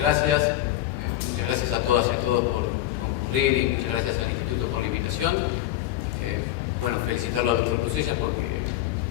gracias. Muchas gracias a todas y a todos por concurrir y muchas gracias al Instituto por la invitación. Bueno, felicitarlo al doctor Cusella porque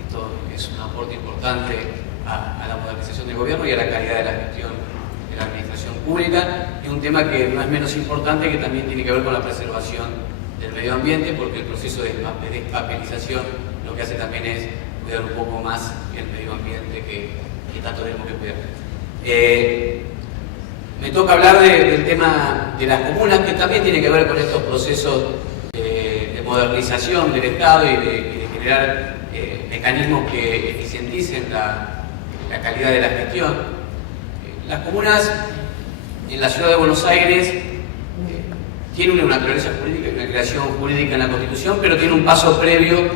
esto es un aporte importante a la modernización del gobierno y a la calidad de la gestión de la administración pública, y un tema que no es menos importante, que también tiene que ver con la preservación del medio ambiente, porque el proceso de despapelización lo que hace también es cuidar un poco más el medio ambiente que tanto tenemos que cuidar. Me toca hablar del tema de las comunas, que también tiene que ver con estos procesos de modernización del Estado y de generar mecanismos que eficienticen la calidad de la gestión. Las comunas en la ciudad de Buenos Aires tienen una naturaleza jurídica y una creación jurídica en la Constitución, pero tiene un paso previo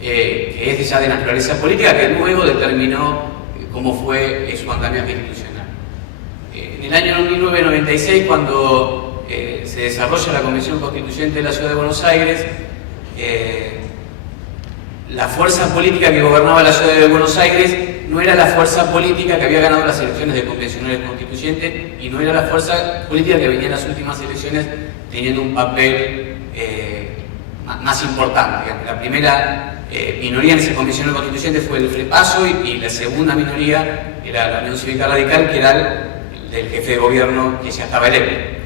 que es ya de naturaleza política, que luego determinó cómo fue su andamiaje institucional. En el año 1996, cuando se desarrolla la Convención Constituyente de la Ciudad de Buenos Aires, la fuerza política que gobernaba la Ciudad de Buenos Aires no era la fuerza política que había ganado las elecciones de convencionales constituyentes y no era la fuerza política que venía en las últimas elecciones teniendo un papel más importante. La primera minoría en ese convencional constituyente fue el FREPASO y la segunda minoría era la Unión Cívica Radical, que era del jefe de gobierno que ya estaba electo.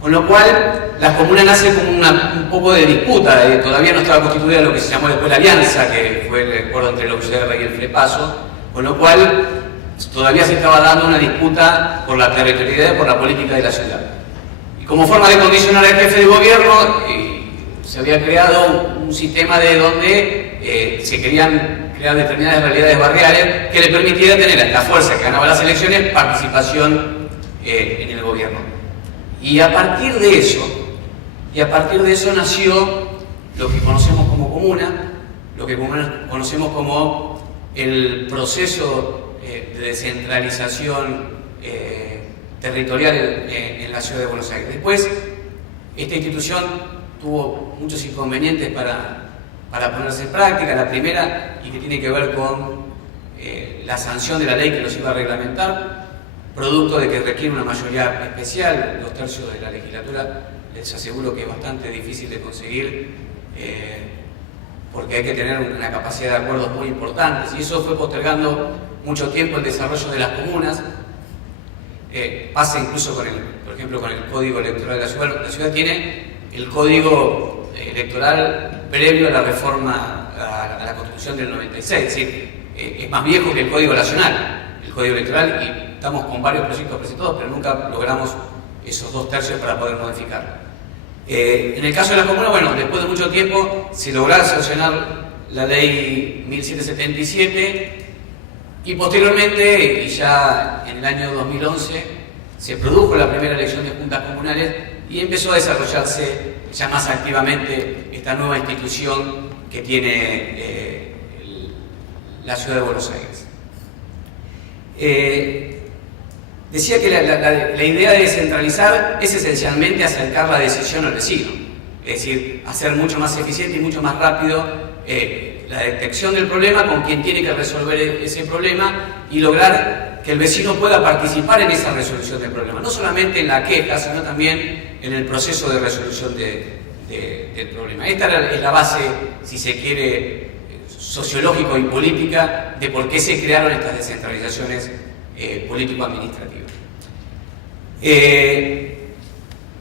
Con lo cual, las comunas nacen como un poco de disputa. Todavía no estaba constituida lo que se llamó después la Alianza, que fue el acuerdo entre el UCR y el FREPASO, con lo cual todavía se estaba dando una disputa por la territorialidad y por la política de la ciudad. Y como forma de condicionar al jefe de gobierno, se había creado un sistema de donde se querían crear determinadas realidades barriales que le permitiera tener a la fuerza que ganaba las elecciones participación en el gobierno. Y a partir de eso nació lo que conocemos como comuna, lo que conocemos como el proceso de descentralización territorial en la ciudad de Buenos Aires. Después, esta institución tuvo muchos inconvenientes para ponerse en práctica. La primera, y que tiene que ver con la sanción de la ley que los iba a reglamentar, producto de que requiere una mayoría especial, 2/3 de la legislatura. Les aseguro que es bastante difícil de conseguir porque hay que tener una capacidad de acuerdos muy importantes, y eso fue postergando mucho tiempo el desarrollo de las comunas. Pasa incluso por ejemplo, con el Código Electoral de la ciudad. La ciudad tiene el Código Electoral previo a la reforma a la Constitución del 96, es decir, es más viejo que el Código Nacional, el Código Electoral, y estamos con varios proyectos presentados, pero nunca logramos esos 2/3 para poder modificarlo. En el caso de la comuna, bueno, después de mucho tiempo se logró sancionar la ley 1777 y posteriormente, y ya en el año 2011, se produjo la primera elección de juntas comunales y empezó a desarrollarse ya más activamente esta nueva institución que tiene la ciudad de Buenos Aires. Decía que la idea de descentralizar es esencialmente acercar la decisión al vecino, es decir, hacer mucho más eficiente y mucho más rápido la detección del problema con quien tiene que resolver ese problema y lograr que el vecino pueda participar en esa resolución del problema, no solamente en la queja, sino también en el proceso de resolución del problema. Esta es la base, si se quiere, sociológico y política de por qué se crearon estas descentralizaciones político-administrativas.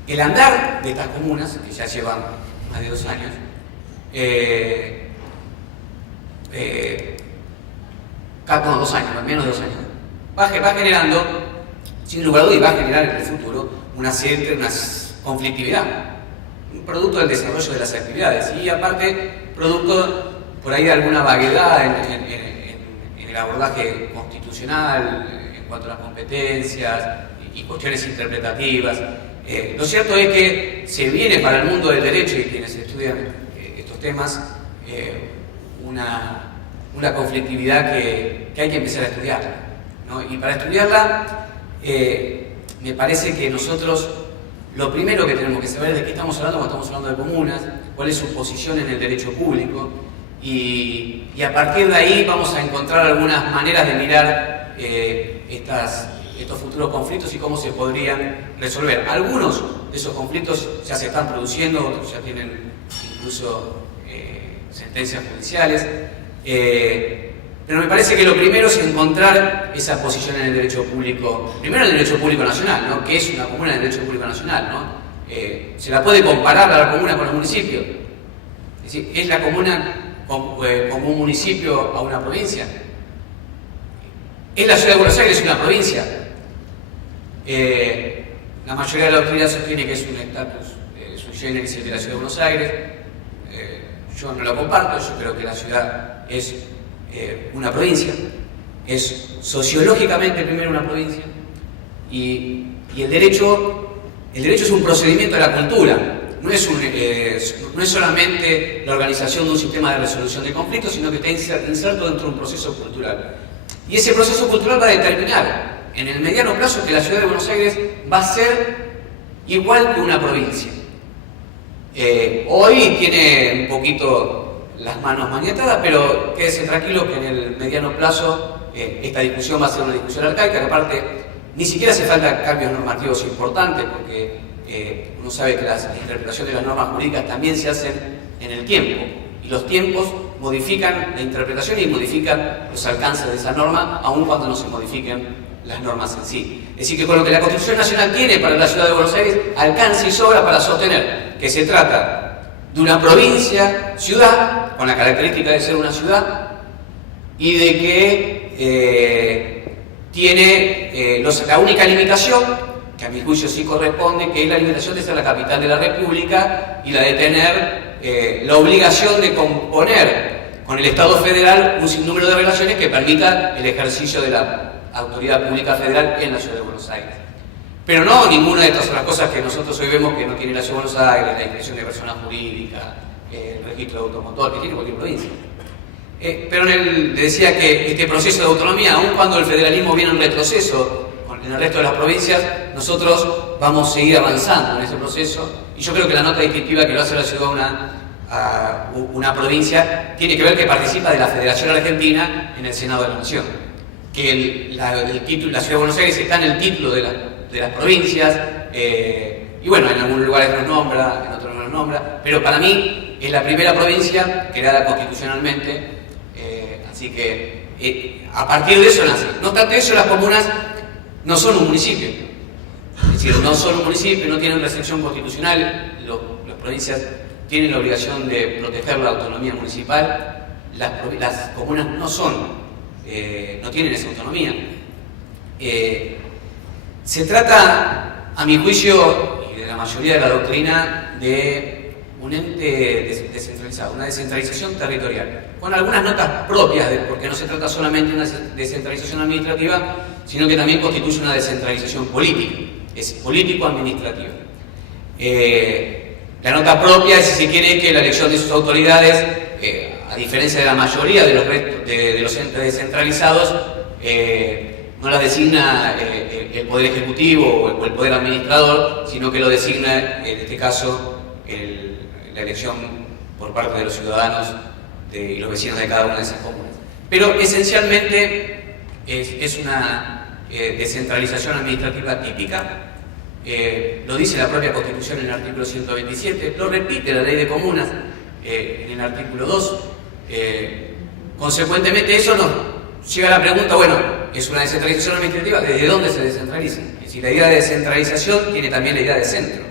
El andar de estas comunas, que ya llevan más de 2 años, no, 2 años, menos de 2 años, va generando, sin lugar a dudas, y va a generar en el futuro una conflictividad, un producto del desarrollo de las actividades y aparte producto por ahí de alguna vaguedad en el abordaje constitucional en cuanto a las competencias y cuestiones interpretativas. Lo cierto es que se viene para el mundo del derecho y quienes estudian estos temas una conflictividad que hay que empezar a estudiarla, ¿no? Y para estudiarla me parece que nosotros lo primero que tenemos que saber es de qué estamos hablando cuando estamos hablando de comunas, cuál es su posición en el derecho público y a partir de ahí vamos a encontrar algunas maneras de mirar estas estos futuros conflictos y cómo se podrían resolver. Algunos de esos conflictos ya se están produciendo, otros ya tienen incluso sentencias judiciales. Pero me parece que lo primero es encontrar esa posición en el derecho público, primero en el derecho público nacional, ¿no? ¿Qué es una comuna en el derecho público nacional, ¿no? Se la puede comparar a la comuna con el municipio. Es decir, ¿es la comuna como un municipio a una provincia? ¿Es la ciudad de Buenos Aires una provincia? La mayoría de la doctrina sostiene que es un estatus sui generis de la ciudad de Buenos Aires. Yo no lo comparto, yo creo que la ciudad es una provincia, es sociológicamente primero una provincia, y el derecho es un procedimiento de la cultura, no es solamente la organización de un sistema de resolución de conflictos, sino que está inserto dentro de un proceso cultural. Y ese proceso cultural va a determinar en el mediano plazo que la ciudad de Buenos Aires va a ser igual que una provincia. Hoy tiene un poquito las manos maniatadas, pero quédese tranquilo que en el mediano plazo esta discusión va a ser una discusión arcaica, que aparte ni siquiera hace falta cambios normativos importantes, porque uno sabe que las interpretaciones de las normas jurídicas también se hacen en el tiempo, y los tiempos modifican la interpretación y modifican los alcances de esa norma, aun cuando no se modifiquen las normas en sí. Es decir, que con lo que la Constitución Nacional tiene para la ciudad de Buenos Aires, alcanza y sobra para sostener que se trata de una provincia, ciudad, con la característica de ser una ciudad, y de que tiene la única limitación, que a mi juicio sí corresponde, que es la limitación de ser la capital de la República y la de tener la obligación de componer con el Estado federal un sinnúmero de relaciones que permita el ejercicio de la autoridad pública federal en la ciudad de Buenos Aires. Pero no ninguna de estas otras cosas que nosotros hoy vemos que no tiene la ciudad de Buenos Aires, la inscripción de personas jurídicas, el registro de automotor, que tiene cualquier provincia. Pero le decía que este proceso de autonomía, aun cuando el federalismo viene en retroceso en el resto de las provincias, nosotros vamos a seguir avanzando en ese proceso, y yo creo que la nota distintiva que lo hace la ciudad una provincia tiene que ver que participa de la Federación Argentina en el Senado de la Nación, que la ciudad de Buenos Aires está en el título de las provincias, y bueno, en algunos lugares nos nombra, en otros no nos nombra, pero para mí es la primera provincia creada constitucionalmente, así que a partir de eso nace. No obstante eso, las comunas no son un municipio, es decir, no son un municipio, no tienen restricción constitucional, las provincias tienen la obligación de proteger la autonomía municipal, las comunas no tienen esa autonomía. Se trata, a mi juicio, y de la mayoría de la doctrina, de un ente descentralizado, una descentralización territorial, con algunas notas propias, porque no se trata solamente de una descentralización administrativa, sino que también constituye una descentralización política, es político-administrativa. La nota propia, si se quiere, que la elección de sus autoridades, a diferencia de la mayoría de los entes descentralizados, no la designa el Poder Ejecutivo o el Poder Administrador, sino que lo designa, en este caso, la elección por parte de los ciudadanos y los vecinos de cada una de esas comunas. Pero esencialmente es una descentralización administrativa típica. Lo dice la propia Constitución en el artículo 127, lo repite la Ley de Comunas en el artículo 2. Consecuentemente, eso nos llega a la pregunta, bueno, es una descentralización administrativa, ¿desde dónde se descentraliza? Es decir, la idea de descentralización tiene también la idea de centro.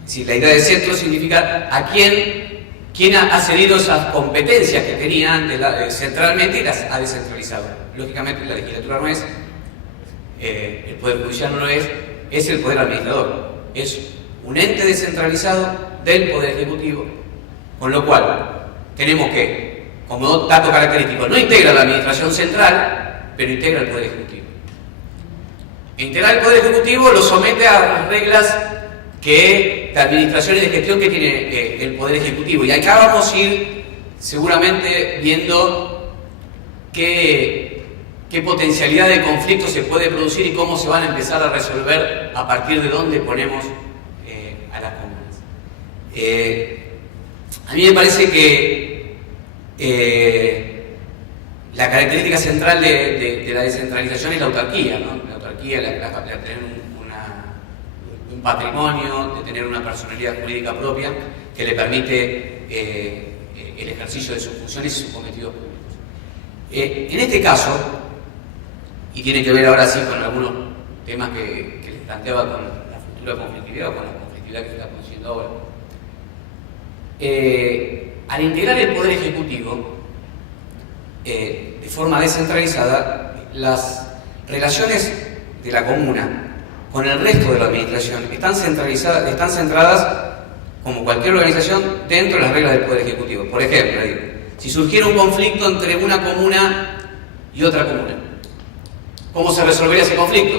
Es decir, la idea de centro significa a quién ha cedido esas competencias que tenía antes centralmente y las ha descentralizado. Lógicamente, la legislatura no es, el Poder Judicial no lo es el Poder Administrador. Es un ente descentralizado del Poder Ejecutivo, con lo cual tenemos que, como dato característico, no integra la Administración Central, pero integra el Poder Ejecutivo. Integrar el Poder Ejecutivo lo somete a las reglas de administración y de gestión que tiene el Poder Ejecutivo. Y acá vamos a ir seguramente viendo qué potencialidad de conflicto se puede producir y cómo se van a empezar a resolver a partir de dónde ponemos a las comunas. A mí me parece que la característica central de la descentralización es la autarquía, ¿no? La autarquía jerarquía, de tener un patrimonio, de tener una personalidad jurídica propia que le permite el ejercicio de sus funciones y sus cometidos públicos. En este caso, y tiene que ver ahora sí con algunos temas que les planteaba con la futura conflictividad o con la conflictividad que se está produciendo ahora, al integrar el Poder Ejecutivo de forma descentralizada, las relaciones de la comuna con el resto de la administración están centradas, como cualquier organización, dentro de las reglas del Poder Ejecutivo. Por ejemplo, si surgiera un conflicto entre una comuna y otra comuna, ¿cómo se resolvería ese conflicto?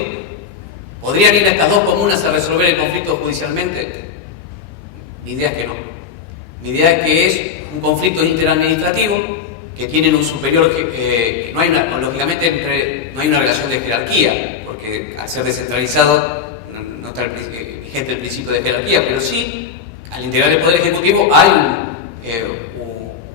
¿Podrían ir a estas dos comunas a resolver el conflicto judicialmente? Mi idea es que no. Mi idea es que es un conflicto interadministrativo, que tienen un superior, que no hay lógicamente no hay una relación de jerarquía, porque al ser descentralizado no está vigente el principio de jerarquía, pero sí, al integrar el Poder Ejecutivo hay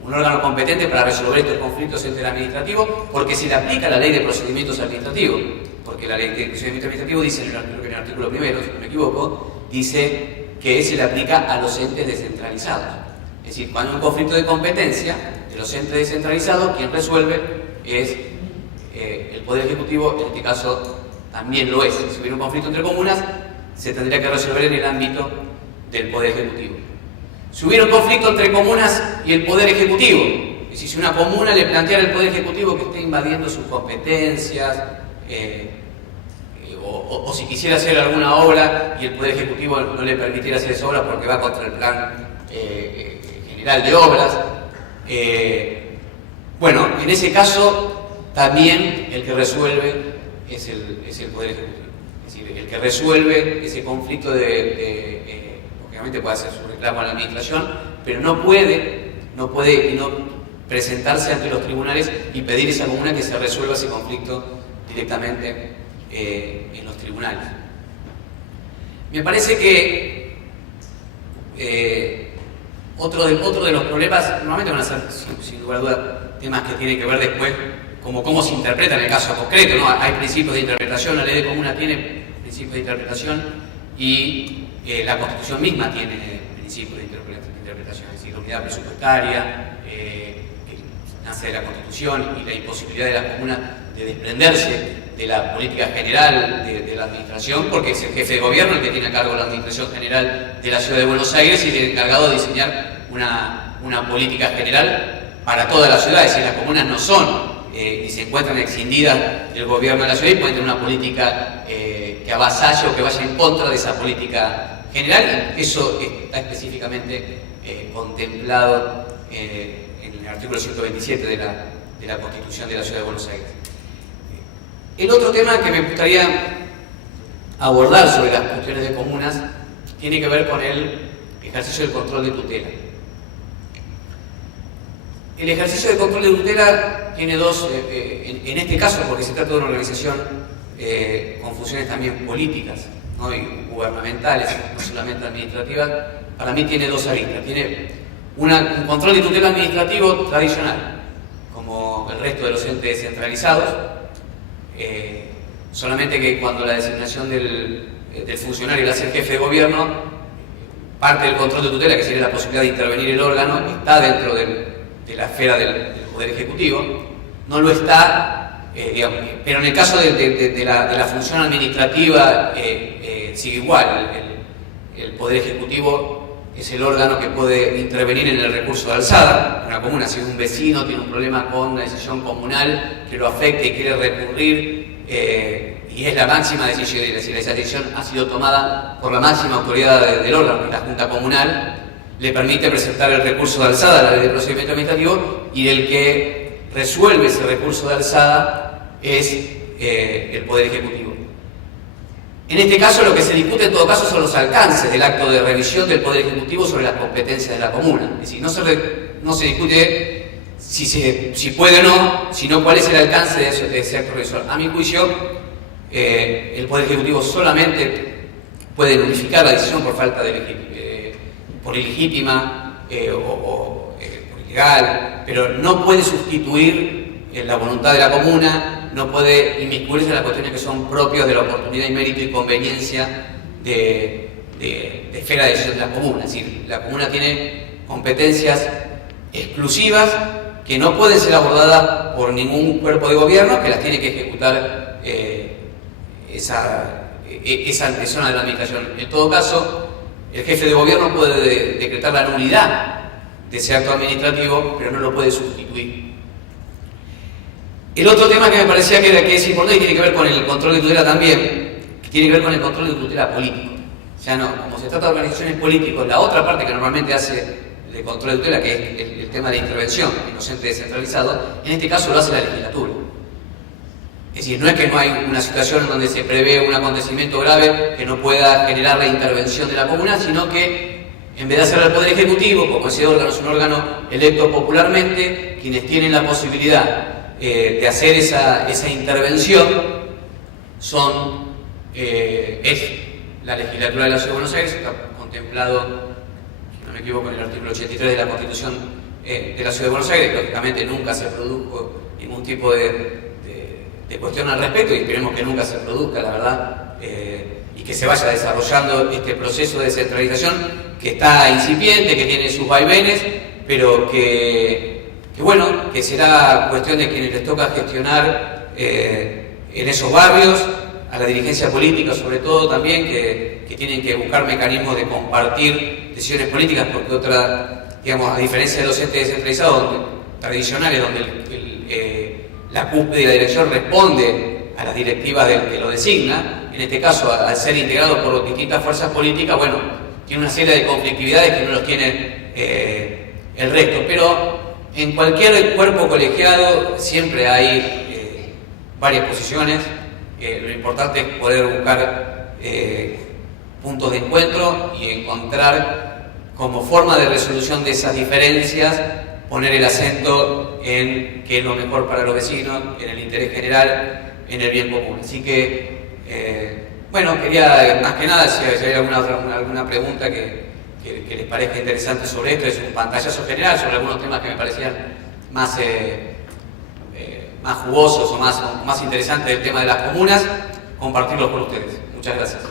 un órgano competente para resolver estos conflictos interadministrativos, porque se le aplica la Ley de Procedimientos Administrativos, porque la Ley de Procedimientos Administrativos dice en el artículo primero, si no me equivoco, dice que se le aplica a los entes descentralizados. Es decir, cuando hay un conflicto de competencia de los entes descentralizados, quien resuelve es el Poder Ejecutivo. En este caso también lo es. Si hubiera un conflicto entre comunas, se tendría que resolver en el ámbito del Poder Ejecutivo. Si hubiera un conflicto entre comunas y el Poder Ejecutivo, es decir, si una comuna le planteara al Poder Ejecutivo que esté invadiendo sus competencias, o si quisiera hacer alguna obra y el Poder Ejecutivo no le permitiera hacer esa obra porque va contra el plan general de obras, bueno, en ese caso también el que resuelve es el Poder Ejecutivo. Es decir, el que resuelve ese conflicto obviamente puede hacer su reclamo a la administración, pero no puede presentarse ante los tribunales y pedir a esa comuna que se resuelva ese conflicto directamente en los tribunales. Me parece que otro de los problemas, normalmente van a ser, sin lugar a dudas, temas que tienen que ver después como cómo se interpreta en el caso concreto, ¿no? Hay principios de interpretación, la ley de comuna tiene principios de interpretación y la Constitución misma tiene principios de interpretación, es decir, la unidad presupuestaria, que nace de la Constitución, y la imposibilidad de las comunas de desprenderse de la política general de la administración, porque es el jefe de gobierno el que tiene a cargo la administración general de la Ciudad de Buenos Aires y es el encargado de diseñar una política general para toda la ciudad. Es decir, las comunas no son y se encuentran escindidas del gobierno de la ciudad y pueden tener una política que avasalle o que vaya en contra de esa política general, y eso está específicamente contemplado en el artículo 127 de la Constitución de la Ciudad de Buenos Aires. El otro tema que me gustaría abordar sobre las cuestiones de comunas tiene que ver con el ejercicio del control de tutela. El ejercicio del control de tutela tiene dos, en este caso, porque se trata de una organización con funciones también políticas, ¿no? Y gubernamentales, no solamente administrativas, para mí tiene dos aristas. Tiene un control de tutela administrativo tradicional, como el resto de los entes descentralizados, solamente que cuando la designación del funcionario la hace el jefe de gobierno, parte del control de tutela, que sería la posibilidad de intervenir el órgano, está dentro de la esfera del Poder Ejecutivo. No lo está, digamos, pero en el caso de la función administrativa sigue igual. El Poder Ejecutivo es el órgano que puede intervenir en el recurso de alzada. Una comuna, si un vecino tiene un problema con una decisión comunal que lo afecta y quiere recurrir, y es la máxima decisión, es decir, esa decisión ha sido tomada por la máxima autoridad del órgano, que es la Junta Comunal, le permite presentar el recurso de alzada a la Ley de Procedimiento Administrativo, y el que resuelve ese recurso de alzada es el Poder Ejecutivo. En este caso, lo que se discute en todo caso son los alcances del acto de revisión del Poder Ejecutivo sobre las competencias de la comuna. Es decir, no se discute si puede o no, sino cuál es el alcance de ese acto revisor. A mi juicio, el Poder Ejecutivo solamente puede notificar la decisión por falta por ilegítima o por ilegal, pero no puede sustituir la voluntad de la comuna, no puede inmiscuirse en las cuestiones que son propias de la oportunidad y mérito y conveniencia de esfera de decisión de la comuna. Es decir, la comuna tiene competencias exclusivas que no pueden ser abordadas por ningún cuerpo de gobierno, que las tiene que ejecutar esa persona de la administración. En todo caso, el jefe de gobierno puede decretar la nulidad de ese acto administrativo, pero no lo puede sustituir. El otro tema que me parecía que es importante y tiene que ver con el control de tutela también, que tiene que ver con el control de tutela político. O sea, no, como se trata de organizaciones políticas, la otra parte que normalmente hace el control de tutela, que es el tema de la intervención en los entes descentralizados, en este caso lo hace la legislatura. Es decir, no es que no hay una situación en donde se prevé un acontecimiento grave que no pueda generar la intervención de la comuna, sino que en vez de hacerlo el Poder Ejecutivo, como ese órgano es un órgano electo popularmente, quienes tienen la posibilidad de hacer esa intervención es la legislatura de la Ciudad de Buenos Aires. Está contemplado, si no me equivoco, en el artículo 83 de la Constitución de la Ciudad de Buenos Aires. Lógicamente nunca se produjo ningún tipo de cuestión al respecto, y esperemos que nunca se produzca, la verdad, y que se vaya desarrollando este proceso de descentralización que está incipiente, que tiene sus vaivenes, pero que bueno, que será cuestión de quienes les toca gestionar en esos barrios, a la dirigencia política sobre todo también, que tienen que buscar mecanismos de compartir decisiones políticas, porque digamos, a diferencia de los entes descentralizados tradicionales, donde la cúspide de la dirección responde a las directivas que lo designa, en este caso, al ser integrado por distintas fuerzas políticas, bueno, tiene una serie de conflictividades que no los tiene el resto, pero en cualquier cuerpo colegiado siempre hay varias posiciones. Lo importante es poder buscar puntos de encuentro y encontrar como forma de resolución de esas diferencias, poner el acento en qué es lo mejor para los vecinos, en el interés general, en el bien común. Así que, bueno, quería más que nada, si hay alguna pregunta que les parezca interesante sobre esto, es un pantallazo general sobre algunos temas que me parecían más jugosos o más interesantes del tema de las comunas, compartirlos con ustedes. Muchas gracias.